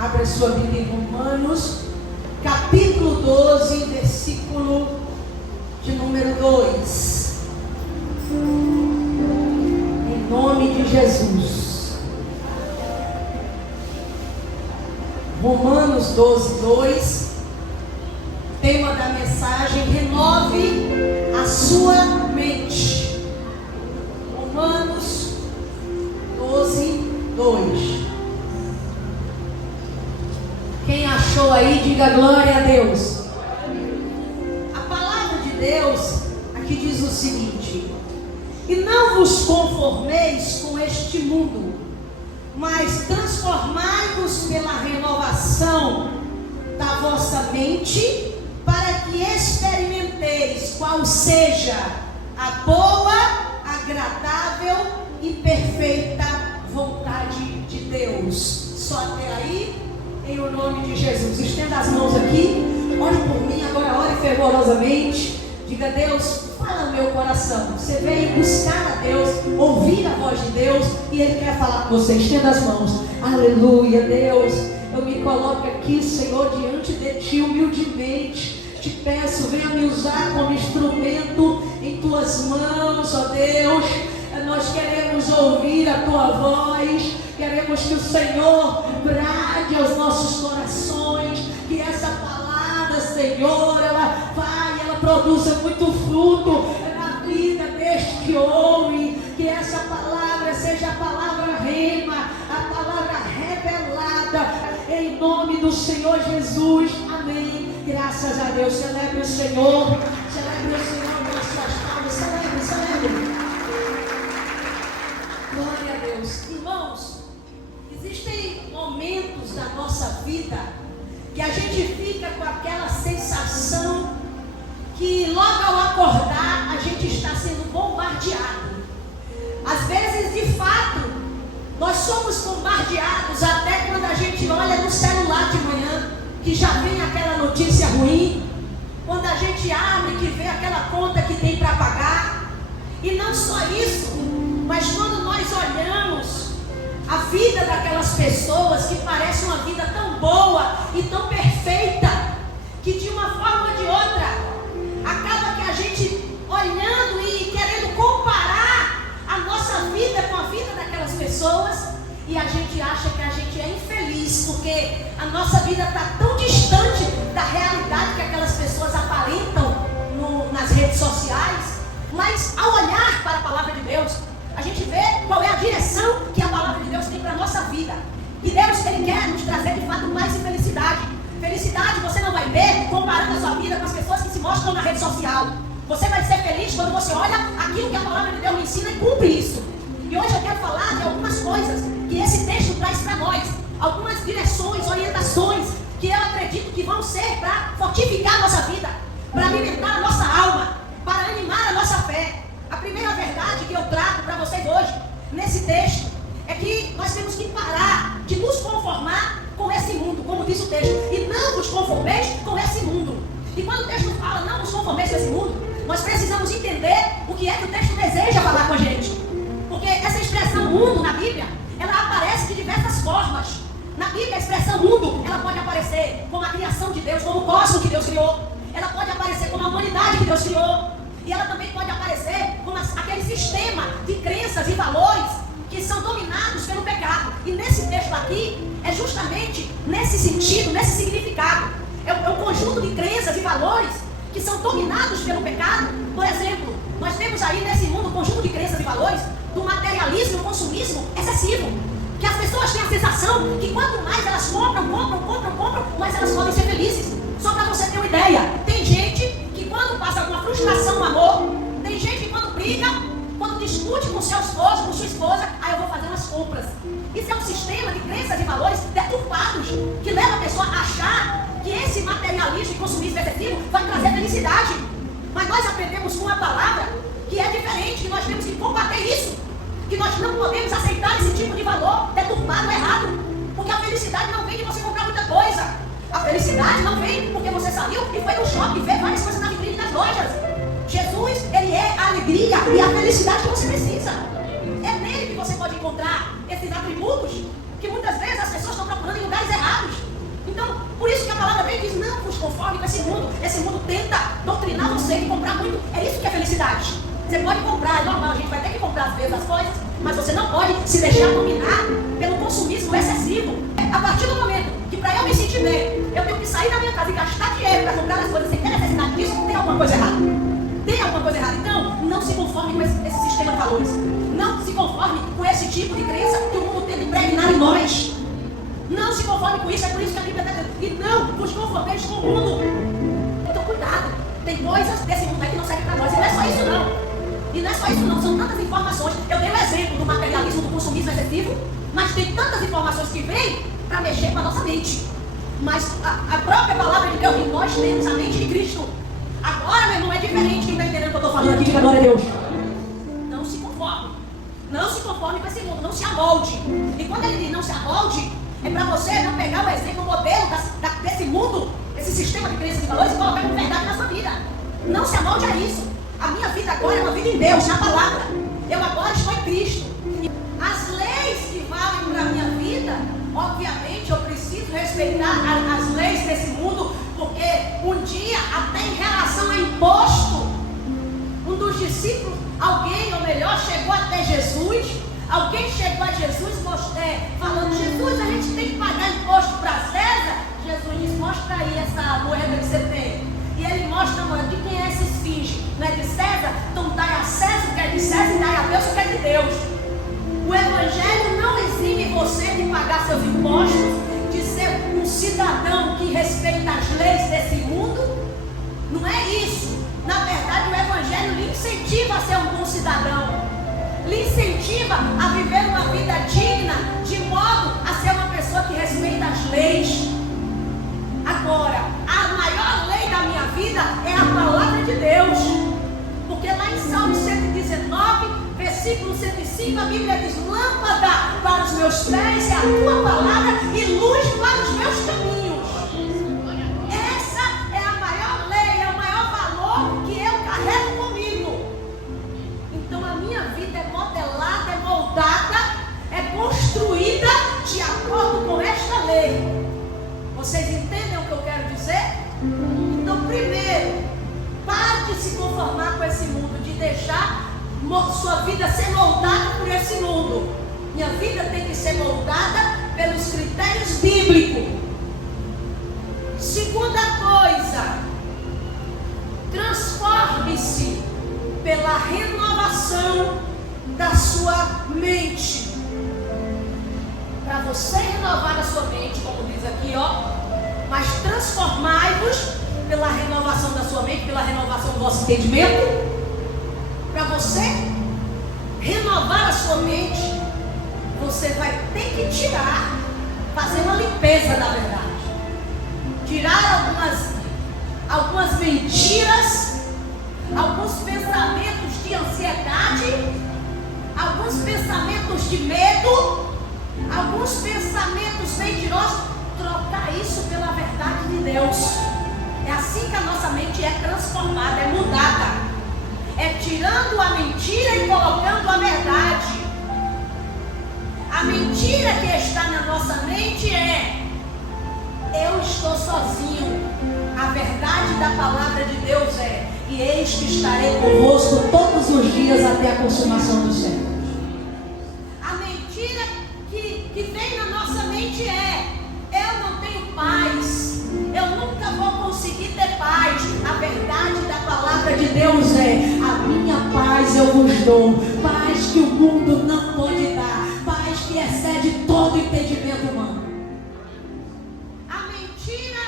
Abra sua Bíblia em Romanos, capítulo 12, versículo de número 2. Em nome de Jesus. Romanos 12, 2. Tema da mensagem: renove a sua mente. Romanos 12, 2. Quem achou aí, diga glória a Deus. A palavra de Deus aqui diz o seguinte: e não vos conformeis com este mundo, mas transformai-vos pela renovação da vossa mente, para que experimenteis qual seja a boa, agradável e perfeita vontade de Deus. Só até aí? Em o nome de Jesus, estenda as mãos aqui, ore por mim, agora ore fervorosamente, diga: Deus, fala no meu coração. Você veio buscar a Deus, ouvir a voz de Deus, e Ele quer falar com você. Estenda as mãos. Aleluia. Deus, eu me coloco aqui, Senhor, diante de Ti humildemente. Te peço, venha me usar como instrumento em Tuas mãos, ó Deus. Nós queremos ouvir a Tua voz, queremos que o Senhor brade aos nossos corações, que essa palavra, Senhor, ela produza muito fruto na vida deste que ouve, que essa palavra seja a palavra rema, a palavra revelada, em nome do Senhor Jesus, amém. Graças a Deus. Celebre o Senhor, celebre o Senhor pelas suas palmas, celebre. Glória a Deus. Irmãos, existem momentos da nossa vida que a gente fica com aquela sensação que logo ao acordar a gente está sendo bombardeado. Às vezes, de fato, nós somos bombardeados até quando a gente olha no celular de manhã, que já vem aquela notícia ruim, quando a gente abre que vê aquela conta que tem para pagar. E não só isso, mas quando nós olhamos a vida daquelas pessoas que parece uma vida tão boa e tão perfeita, que de uma forma ou de outra, acaba que a gente olhando e querendo comparar a nossa vida com a vida daquelas pessoas, e a gente acha que a gente é infeliz, porque a nossa vida está tão distante da realidade que aquelas pessoas aparentam nas redes sociais. Mas ao olhar para a palavra de Deus, a gente vê qual é a direção que a palavra de Deus tem para a nossa vida. E Deus, Ele quer nos trazer de fato mais felicidade. Felicidade você não vai ver comparando a sua vida com as pessoas que se mostram na rede social. Você vai ser feliz quando você olha aquilo que a palavra de Deus me ensina e cumpre isso. E hoje eu quero falar de algumas coisas que esse texto traz para nós. Algumas direções, orientações que eu acredito que vão ser para fortificar a nossa vida, para alimentar a nossa alma, para animar a nossa fé. A primeira verdade que eu trago para vocês hoje, nesse texto, é que nós temos que parar de nos conformar com esse mundo, como diz o texto, e não nos conformeis com esse mundo. E quando o texto fala não nos conformeis com esse mundo, nós precisamos entender o que é que o texto deseja falar com a gente. Porque essa expressão mundo na Bíblia, ela aparece de diversas formas. Na Bíblia, a expressão mundo, ela pode aparecer como a criação de Deus, como o cosmos que Deus criou. Ela pode aparecer como a humanidade que Deus criou. E ela também pode aparecer como aquele sistema de crenças e valores que são dominados pelo pecado. E nesse texto aqui, é justamente nesse sentido, nesse significado. É um conjunto de crenças e valores que são dominados pelo pecado. Por exemplo, nós temos aí nesse mundo um conjunto de crenças e valores do materialismo e o consumismo excessivo. Que as pessoas têm a sensação que quanto mais elas compram, mais elas podem ser felizes. Só para você ter uma ideia, tem gente que quando passa alguma frustração no amor, tem gente que quando briga, quando discute com seu esposo, com sua esposa, aí eu vou fazer umas compras. Isso é um sistema de crenças e valores deturpados, que leva a pessoa a achar que esse materialismo e consumismo excessivo vai trazer felicidade. Mas nós aprendemos com a palavra que é diferente, que nós temos que combater isso, que nós não podemos aceitar esse tipo de valor deturpado, errado, porque a felicidade não vem de você comprar muita coisa. A felicidade não vem porque você saiu e foi no shopping ver várias coisas na vitrine das lojas. Jesus, Ele é a alegria e a felicidade que você precisa. É nele que você pode encontrar esses atributos que muitas vezes as pessoas estão procurando em lugares errados. Então, por isso que a palavra vem e diz, não vos conforme com esse mundo. Esse mundo tenta doutrinar você e comprar muito. É isso que é felicidade. Você pode comprar, é normal, a gente vai ter que comprar às vezes as coisas, mas você não pode se deixar dominar pelo consumismo excessivo. A partir do momento que para eu me sentir bem, eu tenho que sair da minha casa e gastar dinheiro para comprar as coisas sem ter necessidade disso, tem alguma coisa errada. Tem alguma coisa errada. Então, não se conforme com esse sistema de valores. Não se conforme com esse tipo de crença que o mundo tenta impregnar em nós. Não se conforme com isso, é por isso que a Bíblia está dizendo, e não vos conformeis com o mundo. Então, cuidado. Tem coisas desse mundo aí que não servem para nós. E não é só isso, não. E não é só isso, não. São tantas informações. Eu dei o exemplo do materialismo, do consumismo excessivo, mas tem tantas informações que vêm para mexer com a nossa mente. Mas a própria palavra de Deus, que nós temos a mente de Cristo. Agora, meu irmão, é diferente. Quem está entendendo o que eu estou falando aqui, diga glória a Deus. Não se conforme. Não se conforme com esse mundo. Não se amolde. E quando ele diz não se amolde, é para você não pegar o exemplo, o modelo desse mundo, esse sistema de crenças e valores e colocar como verdade na sua vida. Não se amolde a isso. A minha vida agora é uma vida em Deus, na palavra. Eu agora estou em Cristo. As leis que valem para a minha vida, obviamente eu preciso respeitar as leis desse mundo, porque um dia, até em relação a imposto, um dos discípulos, alguém, ou melhor, chegou até Jesus. Alguém chegou a Jesus falando, Jesus, a gente tem que pagar imposto para César. Jesus diz, mostra aí essa moeda que você tem. E ele mostra a moeda. De quem é essa esfinge? Não é de César? Então dai a César o que é de César e dai a Deus o que é de Deus. O Evangelho não exime você de pagar seus impostos, de ser um cidadão que respeita as leis desse mundo. Não é isso. Na verdade, o Evangelho lhe incentiva a ser um bom cidadão. Lhe incentiva a viver uma vida digna, de modo a ser uma pessoa que respeita as leis. Agora, a maior lei da minha vida é a palavra de Deus. Porque lá em Salmo 119, versículo 105, a Bíblia diz, lâmpada para os meus pés é a tua palavra e luz para os meus caminhos. Essa é a maior lei, é o maior valor que eu carrego comigo. Então a minha vida é modelada, é moldada, é construída de acordo com esta lei. Vocês entendem o que eu quero dizer? Então, primeiro, pare de se conformar com esse mundo, de deixar sua vida ser moldada por esse mundo. Minha vida tem que ser moldada pelos critérios bíblicos. Segunda coisa, transforme-se pela renovação da sua mente. Para você renovar a sua mente, como diz aqui, mas transformai-vos pela renovação da sua mente, pela renovação do vosso entendimento. Para você renovar a sua mente, você vai ter que fazer uma limpeza da verdade. Tirar algumas mentiras, alguns pensamentos de ansiedade, alguns pensamentos de medo, alguns pensamentos mentirosos, trocar isso pela verdade de Deus. É assim que a nossa mente é transformada, é mudada. É tirando a mentira e colocando a verdade. A mentira que está na nossa mente é: eu estou sozinho. A verdade da palavra de Deus é: e eis que estarei convosco todos os dias até a consumação dos séculos. A mentira que vem na nossa mente é: eu não tenho paz, eu nunca vou conseguir ter paz. A verdade da palavra de Deus é: a minha paz eu vos dou, paz que o mundo não pode dar, paz que excede todo entendimento humano. A mentira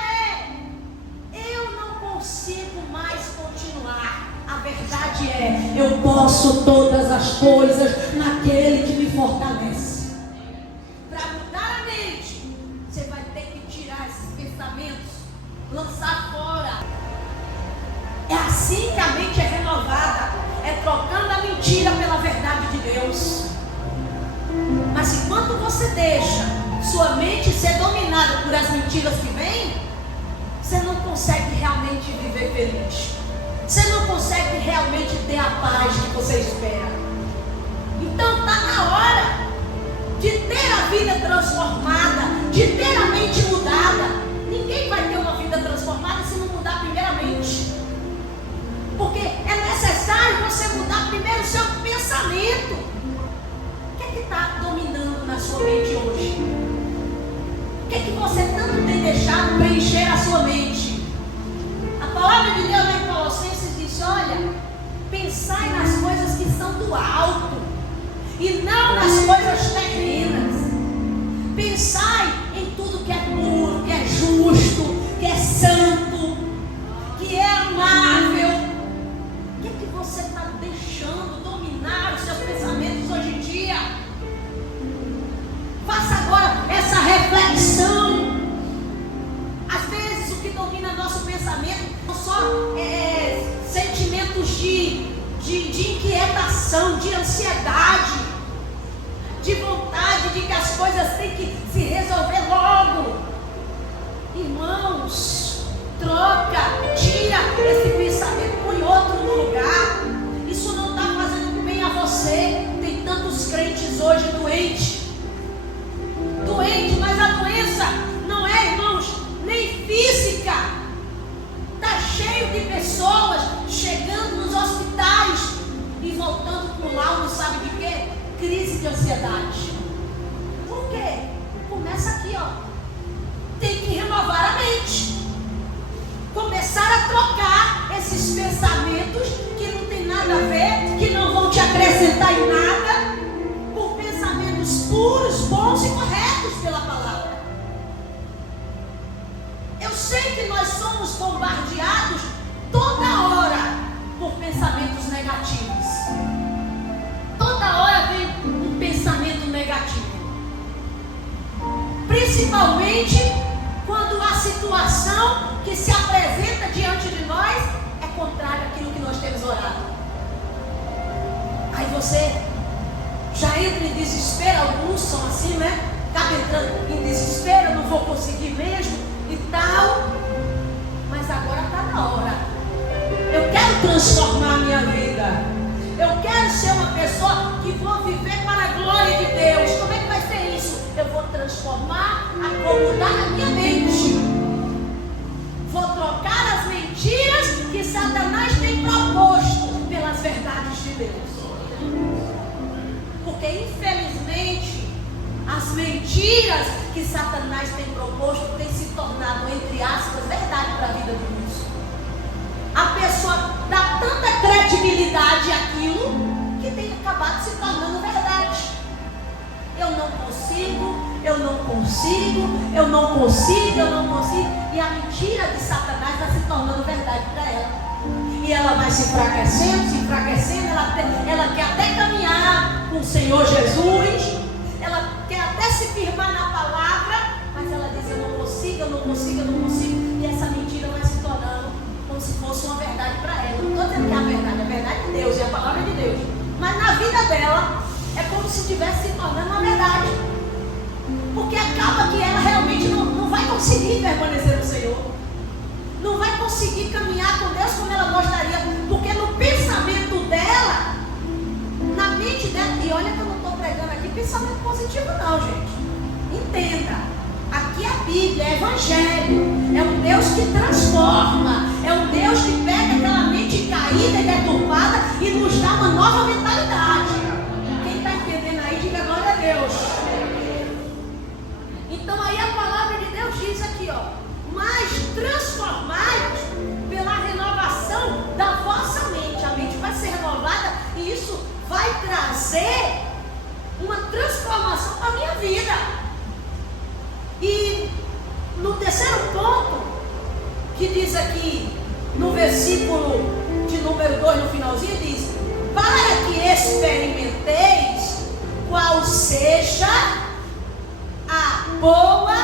é: eu não consigo mais continuar. A verdade é: eu posso todas as coisas naquele que me fortalece. Lançar fora. É assim que a mente é renovada, é trocando a mentira pela verdade de Deus. Mas enquanto você deixa sua mente ser dominada por as mentiras que vêm, você não consegue realmente viver feliz. Você não consegue realmente ter a paz que você espera. Então está na hora de ter a vida transformada, de ter a mente mudada. Ninguém vai ter uma vida transformada se não mudar primeiramente. Porque é necessário você mudar primeiro o seu pensamento. O que é que está dominando na sua mente hoje? O que é que você tanto tem deixado preencher a sua mente? A palavra de Deus lá em Colossenses diz: olha, pensai nas coisas que são do alto e não nas coisas terrenas. Pensai em tudo que é puro, que é justo, que é santo, que é amável. O que é que você está deixando dominar os seus pensamentos hoje em dia? Faça agora essa reflexão. Às vezes o que domina nosso pensamento são só sentimentos de inquietação, de ansiedade, de vontade de que as coisas têm que se resolver logo. Irmãos, troca, tira esse pensamento, põe outro no lugar. Isso não está fazendo bem a você. Tem tantos crentes hoje doentes, mas a doença não é, irmãos, nem física. Está cheio de pessoas chegando nos hospitais e voltando com laudo, sabe de quê? Crise de ansiedade. Por quê? Começa aqui, ó. Tem que renovar a mente. Começar a trocar esses pensamentos que não tem nada a ver, que não vão te acrescentar em nada, por pensamentos puros, bons e corretos pela palavra. Eu sei que nós somos bombardeados toda hora por pensamentos negativos. Toda hora vem um pensamento negativo. Principalmente quando a situação que se apresenta diante de nós é contrária àquilo que nós temos orado. Aí você já entra em desespero, alguns são assim, né? Acaba entrando em desespero, não vou conseguir mesmo e tal. Mas agora está na hora. Eu quero transformar a minha vida. Eu quero ser uma pessoa que vou viver para a glória de Deus. Como é que vai ser isso? Eu vou transformar, vou mudar a minha mente. Vou trocar as mentiras que Satanás tem proposto pelas verdades de Deus. Porque infelizmente as mentiras que Satanás tem proposto têm se tornado, entre aspas, verdade para a vida de muitos. A pessoa dá tanta credibilidade àquilo que tem acabado se tornando verdade. Eu não consigo. E a mentira de Satanás vai se tornando verdade para ela. E ela vai se enfraquecendo, ela quer até caminhar com o Senhor Jesus, ela quer até se firmar na palavra, mas ela diz: eu não consigo. E essa mentira vai se tornando como se fosse uma verdade para ela. Não estou dizendo que é a verdade de Deus, é a palavra de Deus. Mas na vida dela é como se estivesse se tornando uma verdade. Porque acaba que ela realmente não vai conseguir permanecer no Senhor. Não vai conseguir caminhar com Deus como ela gostaria. Porque no pensamento dela, na mente dela, e olha que eu não estou pregando aqui pensamento positivo não, gente. Entenda. Aqui é a Bíblia, é Evangelho. É um Deus que transforma. É um Deus que pega aquela mente caída e deturpada e nos dá uma nova mentalidade. Quem está entendendo aí, diga glória a Deus. Então aí a palavra de Deus diz aqui, ó: mas transformai-vos pela renovação da vossa mente. A mente vai ser renovada e isso vai trazer uma transformação para a minha vida. E no terceiro ponto, que diz aqui no versículo de número 2, no finalzinho, diz: para que experimenteis qual seja a boa,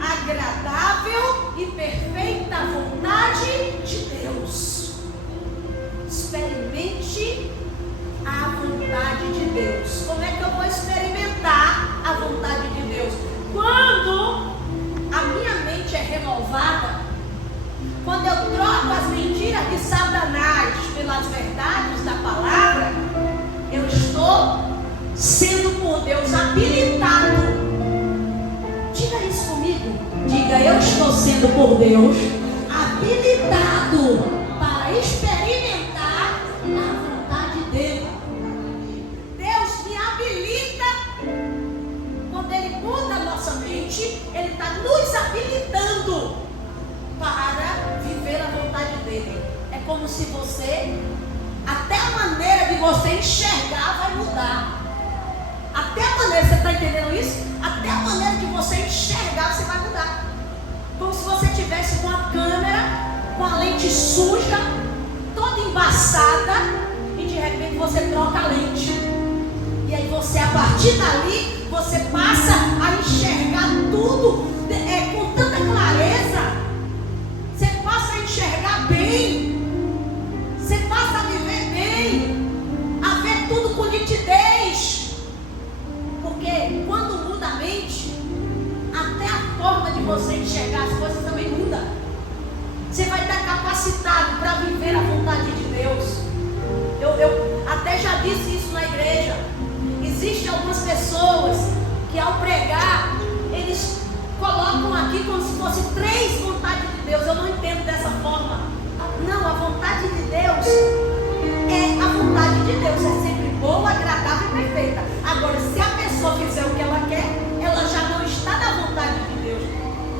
agradável e perfeita vontade de Deus. Experimente a vontade de Deus. Como é que eu vou experimentar a vontade de Deus? Quando a minha mente é renovada, quando eu troco as mentiras de Satanás pelas verdades da palavra, eu estou sendo por Deus habilitado diga: eu estou sendo por Deus habilitado para experimentar a vontade dele. Deus me habilita. Quando Ele muda a nossa mente, Ele está nos habilitando para viver a vontade dele. É como se você, até a maneira de você enxergar vai mudar. Até a maneira, você está entendendo isso? Até a maneira de você enxergar, você vai mudar. Como se você tivesse uma câmera com a lente suja, toda embaçada, e de repente você troca a lente. E aí você, a partir dali, você passa a enxergar tudo com tanta clareza. Você passa a enxergar bem. Você passa a viver bem, a ver tudo com nitidez. Porque quando muda a mente, até a forma de você enxergar as coisas também muda. Você vai estar capacitado para viver a vontade de Deus. Eu até já disse isso na igreja. Existem algumas pessoas que ao pregar, eles colocam aqui como se fosse 3 vontades de Deus. Eu não entendo dessa forma. Não, a vontade de Deus é a vontade de Deus. É sempre boa, agradável e perfeita. Agora, se a pessoa fizer o que ela quer, ela já não está na vontade de Deus.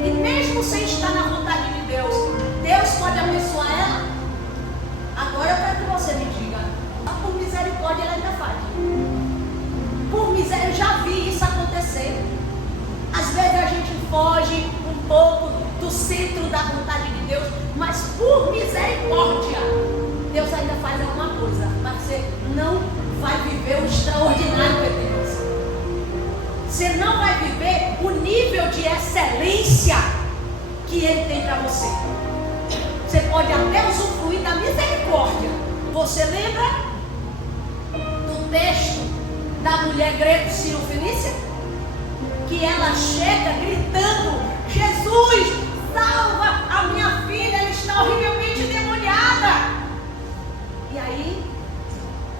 E mesmo sem estar na vontade de Deus, Deus pode abençoar ela. Agora eu quero que você me diga: por misericórdia ela ainda faz. Por miséria, eu já vi isso acontecer. Às vezes a gente foge um pouco do centro da vontade de Deus, mas por misericórdia Deus ainda faz alguma coisa. Mas você não vai viver o extraordinário de Deus. Você não vai viver o nível de excelência que Ele tem para você. Você pode até usufruir da misericórdia. Você lembra do texto da mulher grego-sírio-fenícia? Que ela chega gritando: Jesus, salva a minha filha, ela está horrivelmente endemoniada. E aí,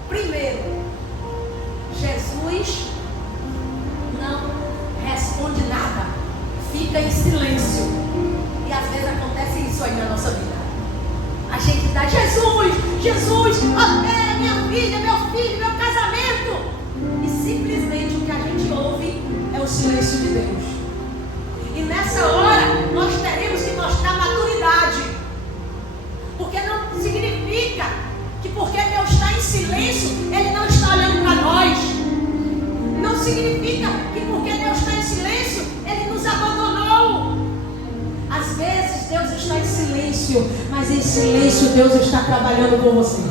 primeiro, Jesus não responde nada, fica em silêncio. E às vezes acontece isso aí na nossa vida. A gente dá: Jesus, Jesus, opera minha filha, meu filho, meu casamento. E simplesmente o que a gente ouve é o silêncio de Deus. E nessa hora nós teremos que mostrar maturidade. Porque não significa que porque Deus está em silêncio, Ele não está olhando para nós. Não significa que porque Deus está em silêncio, Ele nos abandonou. Às vezes Deus está em silêncio, mas em silêncio Deus está trabalhando com você.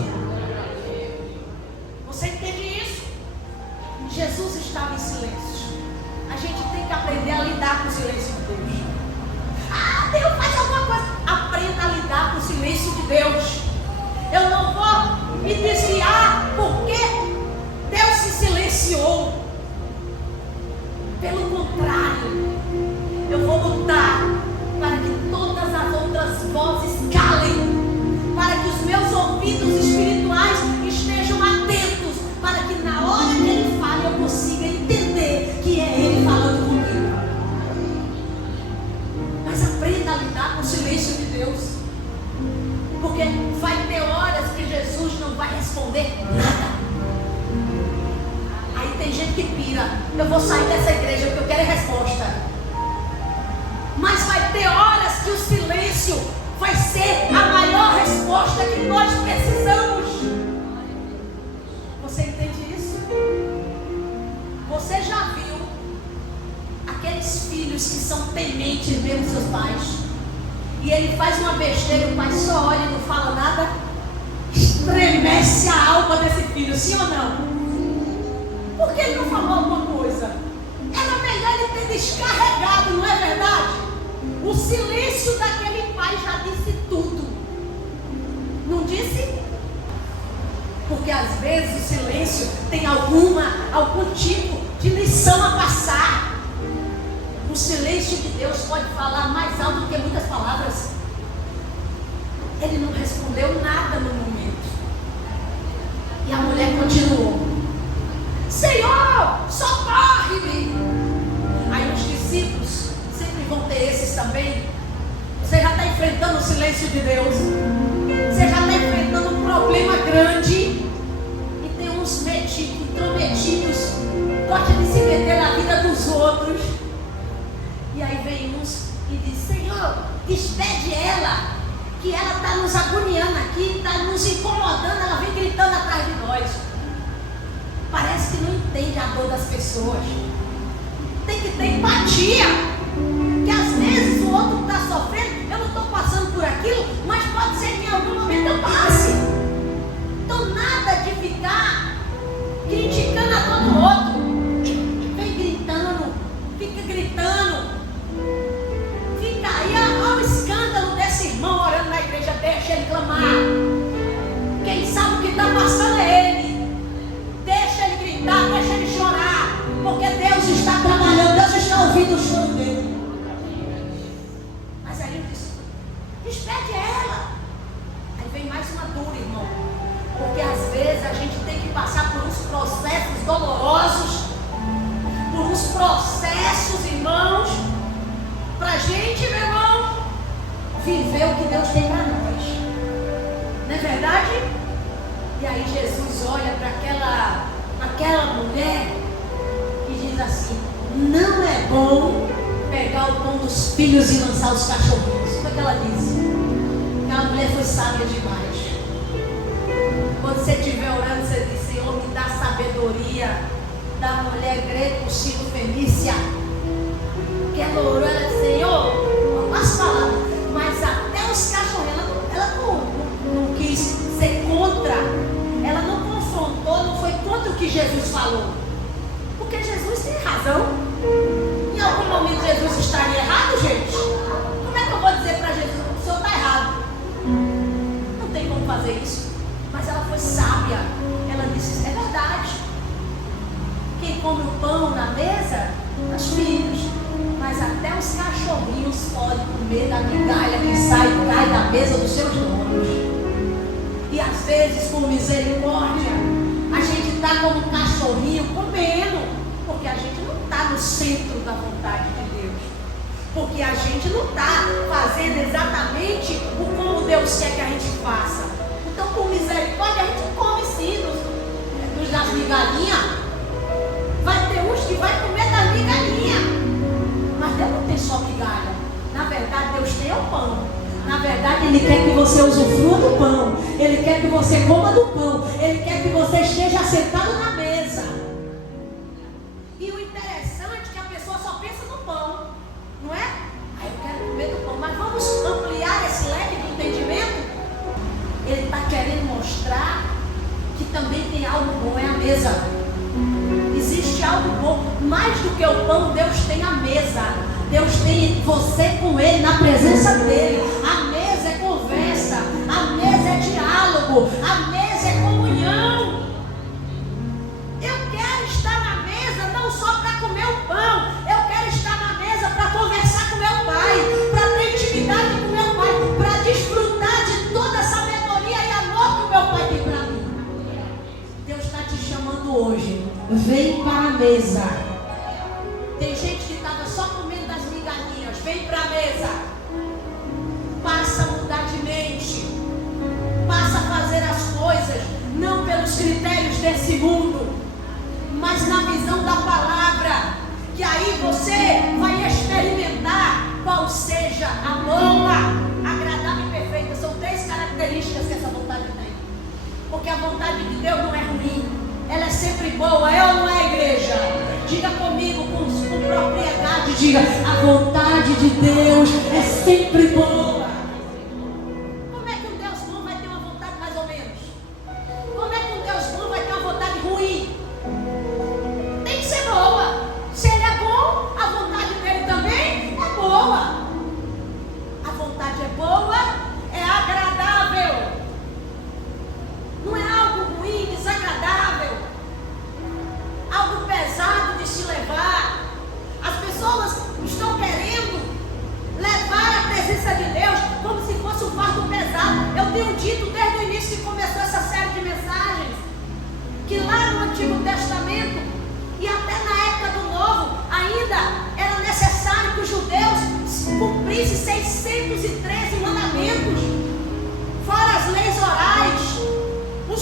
Você entende isso? Jesus estava em silêncio. A gente tem que aprender a lidar com o silêncio de Deus. Ah, Deus faz alguma coisa. Aprenda a lidar com o silêncio de Deus. Eu não vou me desviar porque Deus se silenciou. Pelo contrário, eu vou lutar para que todas as outras vozes calem, para que os meus ouvidos espirituais estejam atentos, para que na hora que Ele fale eu consiga entender que é Ele falando comigo. Mas aprenda a lidar com o silêncio de Deus, porque vai ter horas que Jesus não vai responder nada. Aí tem gente que pira: eu vou sair dessa igreja porque eu quero resposta. Mas vai ter horas que o silêncio vai ser a maior resposta que nós precisamos. Você entende isso? Você já viu aqueles filhos que são tementes mesmo seus pais? E ele faz uma besteira e o pai só olha e não fala nada? Estremece a alma desse filho, sim ou não? Por que ele não falou alguma coisa? Era melhor ele ter descarregado, não é verdade? O silêncio daquele pai já disse tudo. Não disse? Porque às vezes o silêncio tem algum tipo de lição a passar. O silêncio de Deus pode falar mais alto do que muitas palavras. Ele não respondeu nada no momento. E a mulher continuou: Senhor, socorre-me. Aí os discípulos, sempre vão ter esses também, enfrentando o silêncio de Deus. Você já está enfrentando um problema grande. E tem uns intrometidos, gostam de se meter na vida dos outros. E aí vem uns e diz: Senhor, despede ela, que ela está nos agoniando aqui, está nos incomodando, ela vem gritando atrás de nós. Parece que não entende a dor das pessoas. Tem que ter empatia. Que às vezes o outro está sofrendo, eu não estou passando por aquilo, mas pode ser que em algum momento eu passe. Então nada de ficar criticando a dor do outro. Vem gritando, fica gritando. Fica aí, olha o escândalo desse irmão orando na igreja, deixa ele clamar. Quem sabe o que está passando é ele. Deixa ele gritar, deixa ele chorar, porque Deus está trabalhando, Deus está ouvindo o choro dele. Mas aí ele disse: despede ela. Aí vem mais uma dura, irmão, porque às vezes a gente tem que passar por uns processos dolorosos, por uns processos, irmãos, pra gente, meu irmão, viver o que Deus tem para nós. Não é verdade? E aí Jesus olha para aquela mulher e diz assim: não é bom pegar o pão dos filhos e lançar os cachorrinhos. O que ela disse? Aquela mulher foi sábia demais. Quando você estiver orando, você diz: Senhor, me dá sabedoria da mulher greco-sino-fenícia. Que ela orou, ela disse: Senhor, as palavras, mas até os cachorrinhos, ela não quis ser contra, ela não confrontou, não foi contra o que Jesus falou, porque Jesus tem razão. Em algum momento Jesus estaria errado, gente? Como é que eu vou dizer para Jesus: o senhor está errado? Não tem como fazer isso. Mas ela foi sábia, ela disse: é verdade, quem come o pão na mesa, os filhos, mas até os cachorrinhos podem comer da migalha que cai da mesa dos seus donos. E às vezes, por misericórdia, a gente está como um cachorrinho comendo, porque a gente não está no centro da vontade de Deus, porque a gente não está fazendo exatamente o como Deus quer que a gente faça. Então, por misericórdia, a gente come sim das migalhinhas. Vai ter uns que vai comer da migalhinha, mas Deus não tem só migalha. Na verdade, Deus tem o pão. Na verdade, Ele quer que você usufrua do pão. Ele quer que você coma do pão. Ele quer que você esteja sentado na mesa. E o interessante é que a pessoa só pensa no pão, não é? Aí eu quero comer do pão. Mas vamos ampliar esse leque de entendimento. Ele está querendo mostrar que também tem algo bom, é a mesa. Existe algo bom, mais do que o pão. Deus tem a mesa. Deus tem você com Ele, na presença dEle. A mesa é conversa, a mesa é diálogo, a mesa é comunhão. Eu quero estar na mesa não só para comer o pão, eu quero estar na mesa para conversar com meu Pai, para ter intimidade com meu Pai, para desfrutar de toda a sabedoria e amor que o meu Pai tem para mim. Deus está te chamando hoje. Vem para a mesa. Tem gente que estava só comendo das migalhinhas. Vem para a mesa. Passa a mudar de mente. Passa a fazer as coisas não pelos critérios desse mundo, mas na visão da palavra. Que aí você vai experimentar qual seja a boa, agradável e perfeita. São 3 características que essa vontade tem. Porque a vontade de Deus não é ruim. Ela é sempre boa, é ou não é, igreja? Diga comigo com propriedade, diga: a vontade de Deus é sempre boa. Como é que um Deus bom vai ter uma vontade mais ou menos? Como é que um Deus bom vai ter uma vontade ruim? Tem que ser boa. Se Ele é bom, a vontade dele também é boa. A vontade é boa, é agradável. Não é algo ruim, desagradável, algo pesado de se levar. As pessoas estão querendo levar a presença de Deus como se fosse um fardo pesado. Eu tenho dito desde o início que começou essa série de mensagens, que lá no Antigo Testamento e até na época do Novo, ainda era necessário que os judeus cumprissem 613 mandamentos.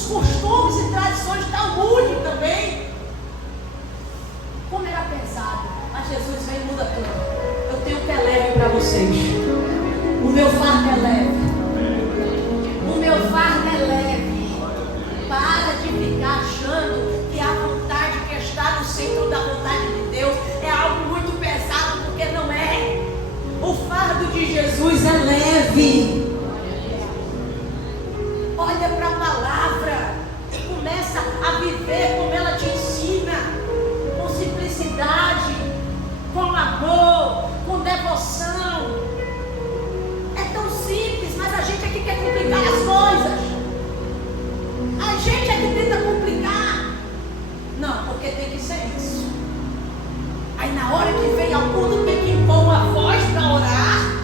os costumes e tradições da Talmud também. Como era pesado, mas Jesus veio e muda tudo. Eu tenho o que é leve para vocês. O meu fardo é leve. O meu fardo é leve. Para de ficar achando que a vontade que está no centro da vontade de Deus é algo muito pesado, porque não é. O fardo de Jesus é leve. Olha para a palavra e começa a viver como ela te ensina, com simplicidade, com amor, com devoção. É tão simples, mas a gente aqui quer complicar as coisas. A gente é que tenta complicar. Não, porque tem que ser isso. Aí na hora que vem ao culto tem que impor uma voz para orar.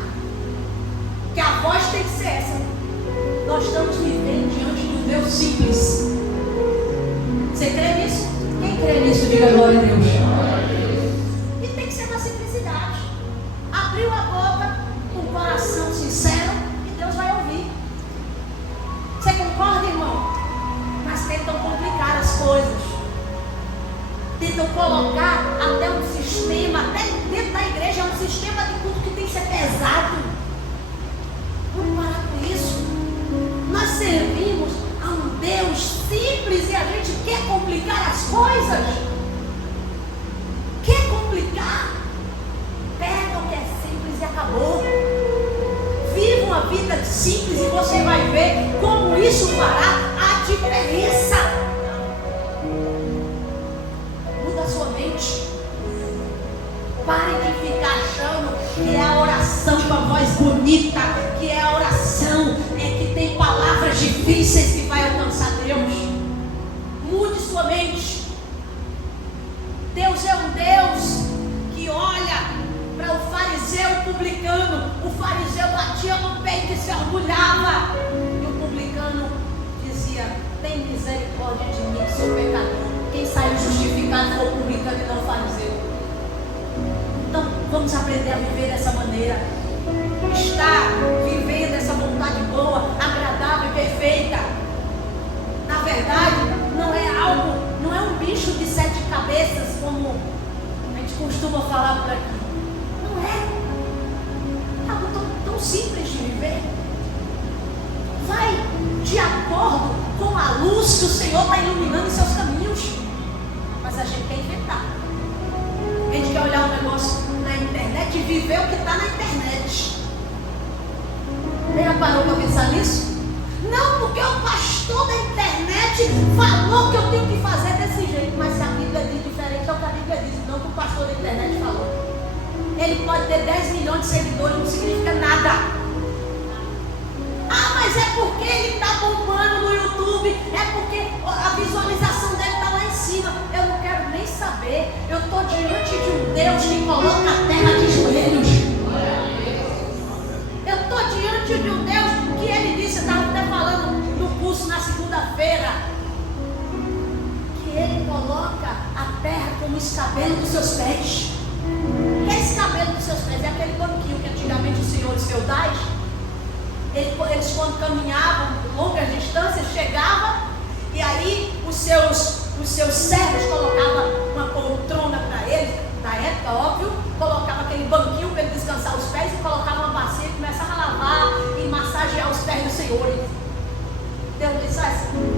Que a voz tem que ser essa. Nós estamos vivendo diante de um Deus simples. Você crê nisso? Quem crê nisso, diga glória a Deus. E tem que ser na simplicidade. Abriu a boca com o coração sincero e Deus vai ouvir. Você concorda, irmão? Mas tentam complicar as coisas. Tentam colocar até um sistema, até dentro da igreja, um sistema de culto que tem que ser pesado. Vamos parar com isso. Nós servimos a um Deus simples e a gente quer complicar as coisas. Quer complicar? Pega o que é simples e acabou. Viva uma vida simples e você vai ver como isso fará a diferença. Muda a sua mente. Pare de ficar achando que é a oração com a voz bonita, que é a oração que tem palavras difíceis que vai alcançar Deus. Mude sua mente. Deus é um Deus que olha para o fariseu publicano. O fariseu batia no peito e se orgulhava. E o publicano dizia: tem misericórdia de mim, que sou pecador. Quem saiu justificado foi o publicano e não o fariseu. Então vamos aprender a viver dessa maneira. Estar vivendo essa vontade boa, agradável e perfeita. Na verdade, não é algo, não é um bicho de 7 cabeças, como a gente costuma falar por aqui. Não é algo tão simples de viver. Vai de acordo com a luz que o Senhor está iluminando em seus caminhos. Mas a gente quer inventar. A gente quer olhar um negócio na internet e viver o que está na internet. Já parou para pensar nisso? Não, porque o pastor da internet falou que eu tenho que fazer desse jeito. Mas se a Bíblia diz diferente, é o que a Bíblia diz, não o que o pastor da internet falou. Ele pode ter 10 milhões de seguidores, não significa nada. Ah, mas é porque ele está bombando no YouTube, é porque a visualização dele está lá em cima. Eu não quero nem saber. Eu estou diante de um Deus que coloca a terra de joelhos. Eu estou diante de um Deus que ele disse, eu estava até falando no curso na segunda-feira, que ele coloca a terra como escabelo dos seus pés. O que é escabelo dos seus pés? É aquele banquinho que antigamente os senhores feudais, eles quando caminhavam longas distâncias, chegavam e aí os seus servos colocavam uma poltrona para eles, na época, óbvio, colocavam aquele banquinho para ele descansar os pés e colocavam uma bacia e começava a lavar e massagear os pés dos senhores. Deus disse,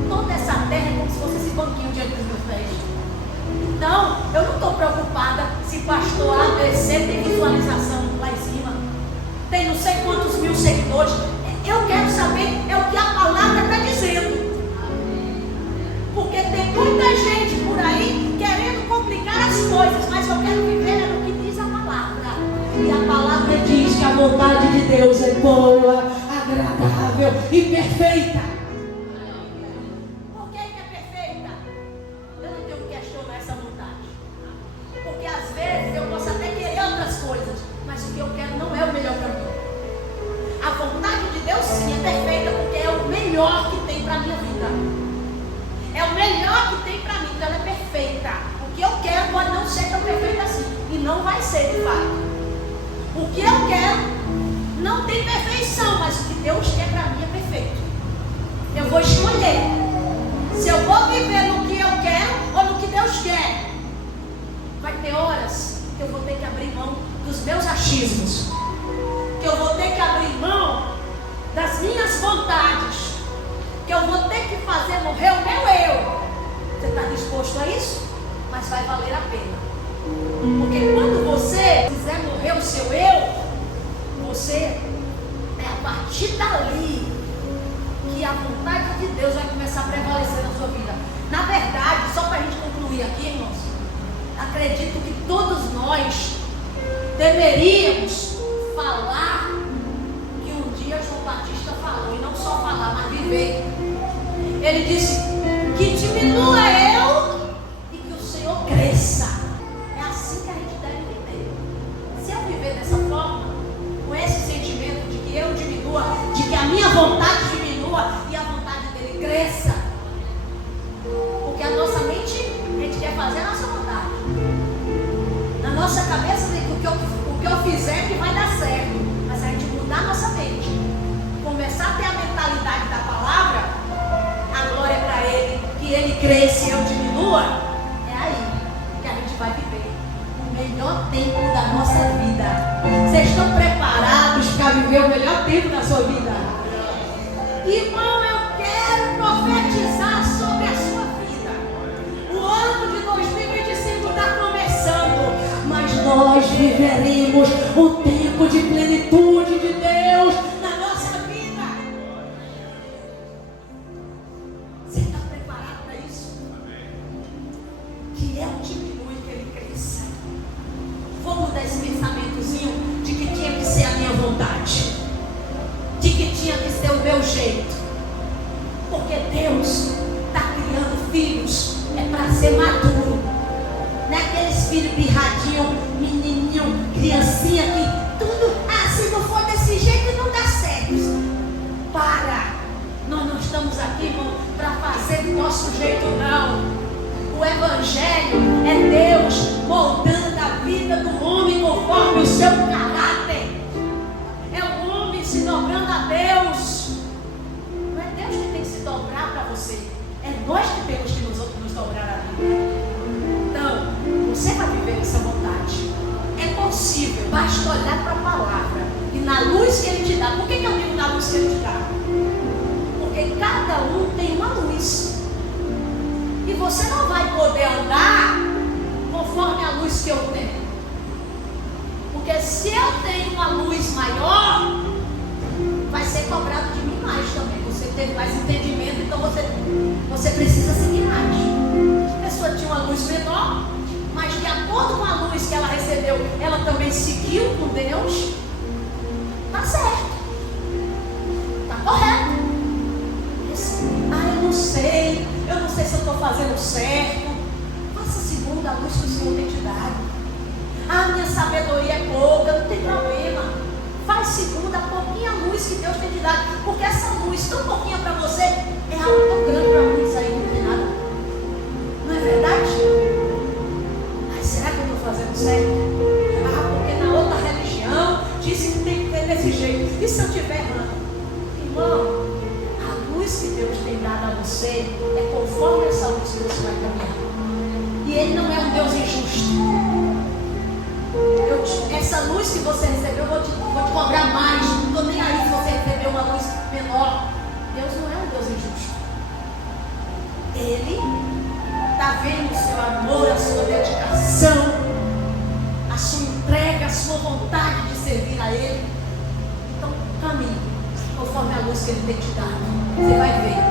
toda essa terra é como se fosse esse banquinho diante dos meus pés. Então, eu não estou preocupada se pastor ABC tem visualização lá em cima, tem não sei quantos mil seguidores. Eu quero saber o que a palavra está dizendo. Porque tem muita gente por aí querendo complicar as coisas, mas eu quero viver no que diz a palavra. E a palavra diz que a vontade de Deus é boa, agradável e perfeita. Por que é perfeita? Eu não tenho que questionar essa vontade. Porque às vezes eu posso até querer outras coisas, mas o que eu quero não é o melhor para mim. A vontade de Deus sim é perfeita, porque é o melhor que tem para a minha vida. É o melhor que tem para mim, então ela é perfeita. O que eu quero pode não ser tão perfeito assim, e não vai ser de fato. O que eu quero não tem perfeição, mas o que Deus quer para mim é perfeito. Eu vou escolher viver no que eu quero ou no que Deus quer. Vai ter horas que eu vou ter que abrir mão dos meus achismos, que eu vou ter que abrir mão das minhas vontades, que eu vou ter que fazer morrer o meu eu. Você está disposto a isso? Mas vai valer a pena. Porque quando você quiser morrer o seu eu, você é a partir dali que a vontade de Deus vai começar a prevalecer na sua vida. Na verdade, só para a gente concluir aqui, irmãos, acredito que todos nós deveríamos falar que um dia João Batista falou, e não só falar, mas viver. Ele disse que diminua eu e que o Senhor cresça. É assim que a gente deve viver. Se eu viver dessa forma, com esse sentimento de que eu diminua, de que a minha vontade diminua e a vontade dele cresça, porque a nossa mente, a gente quer fazer a nossa vontade. Na nossa cabeça tem que o que eu fizer que vai dar certo. Mas se a gente mudar a nossa mente, começar a ter a mentalidade da palavra, a glória é para ele, que ele cresça e eu diminua, é aí que a gente vai viver o melhor tempo da nossa vida. Vocês estão preparados para viver o melhor tempo da sua vida? Irmão, eu quero profetizar sobre a sua vida. O ano de 2025 está começando, mas nós viveremos um tempo de plenitude de Deus na nossa vida. Você está preparado para isso? Que eu diminua e que ele cresça. Vou mudar esse pensamentozinho de que tinha que ser a minha vontade, de que tinha que ser o meu jeito, porque Deus está criando filhos para ser maduro. Não é aqueles filhos birradinhos, menininho, criancinha que tudo, se não for desse jeito não dá certo. Para! Nós não estamos aqui, irmão, para fazer do nosso jeito, não. O Evangelho é Deus moldando a vida do homem conforme o seu caráter. É o homem se dobrando a Deus. Não é Deus que tem que se dobrar para você, é nós que temos que nos dobrar a Deus. Então, você vai viver essa vontade. É possível, basta olhar para a palavra e na luz que ele te dá. Por que eu digo na luz que ele te dá? Porque cada um tem uma luz. E você não vai poder andar conforme a luz que eu tenho. Porque se eu tenho uma luz maior, vai ser cobrado de mim mais também. Você teve mais entendimento, então você precisa seguir mais. A pessoa tinha uma luz menor, mas de acordo com a luz que ela recebeu, ela também seguiu com Deus. Está certo. Está correto. Eu não sei se eu estou fazendo certo. Faça segundo a luz que o Senhor tem te dado. Minha sabedoria é pouca, não tem problema. Faz segundo a pouquinha luz que Deus tem te dado. Porque essa luz tão pouquinha para você é algo tão grande para muitos aí, não tem nada. Não é verdade? Mas será que eu estou fazendo certo? Porque na outra religião disse que tem que ter desse jeito. E se eu estiver errando? Irmão, a luz que Deus tem dado a você é conforme essa luz que você vai caminhar. E Ele não é um Deus injusto. Essa luz que você recebeu, eu vou te cobrar mais. Não estou nem aí se você recebeu uma luz menor. Deus não é um Deus injusto. Ele está vendo o seu amor, a sua dedicação, a sua entrega, a sua vontade de servir a Ele. Então, caminhe conforme a luz que Ele tem te dado. Você vai ver,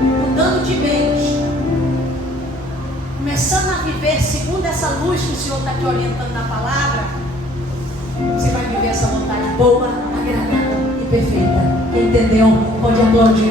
mudando de mente, começando a viver segundo essa luz que o Senhor está te orientando na palavra. Você vai viver essa vontade boa, agradável e perfeita. Quem entendeu, pode aplaudir.